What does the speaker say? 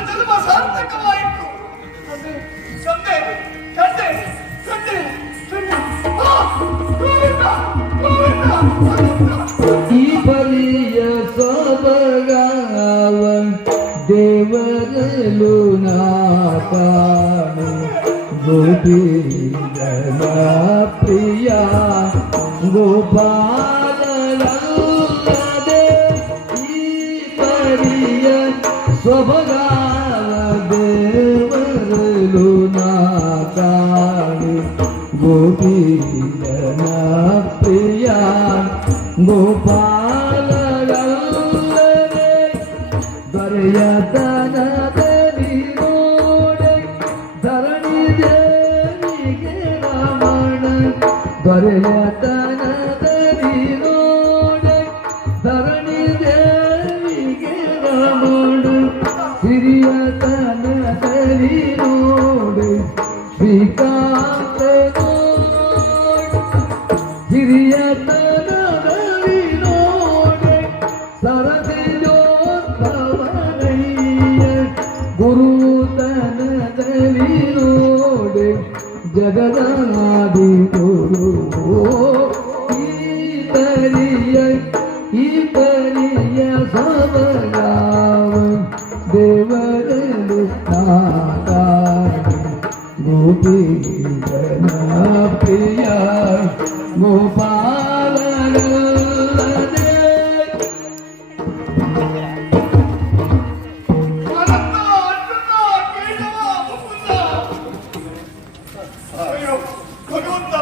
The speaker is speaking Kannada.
ಜನ್ಮ ಸಾರ್ಥಕವಾಯಿತು. ತಂದೆ ತಂದೆ ತಂದೆ ತಂದೆ ಗೋವಿಂದ ಗೋವಿಂದ. ಈ ಪರಿಯ ಸೊಬಗಾವ ದೇವರಲು ನಾಕಾಣು ಗೋಪೀಂದ್ರನ ಪ್ರಿಯ ಗೋಪಾಲನಲ್ಲದೆ ಈ ಪರಿಯ ಸೊಬಗಾವ ದೇವರಲು ನಾಕಾಣು ಗೋಪೀಂದ್ರನ ಪ್ರಿಯ ಗೋಪಾಲನಲ್ಲದೆ ದೊರೆಯತನದಲ್ಲಿ ನೋಡೆ ಧರಣಿ ದೇವಿಗೆ ರಮಣ ದೊರೆಯತನದಲ್ಲಿ ನೋಡೆ ಧರಣಿ ದೇವಿಗೆ ರಮಣ ಹಿರಿಯತನದಲ್ಲಿ ನೋಡೆ ಶ್ರೀಕಾಂತ ಹಿರಿಯತನದಲ್ಲಿ ನೋಡೆ ಸರದಿಯೋತ್ತಮನಯ್ಯ ಗುರುತನದಲ್ಲಿ ನೋಡೆ ಜಗದಾದಿ ಗುರು ಈ ಪರಿಯ ಸಬಗಾವ ದೇವರಲು ನಾಕಾಣು ಗೋಪೀಂದ್ರನ ಪ್ರಿಯ ಗೋಪಾಲನಲ್ಲದೆ ಅನಂತ ಅರ್ಜುನ ಕೇಶವ ಮುಕುಂದ. ಅಯ್ಯೋ ಭಗವಂತ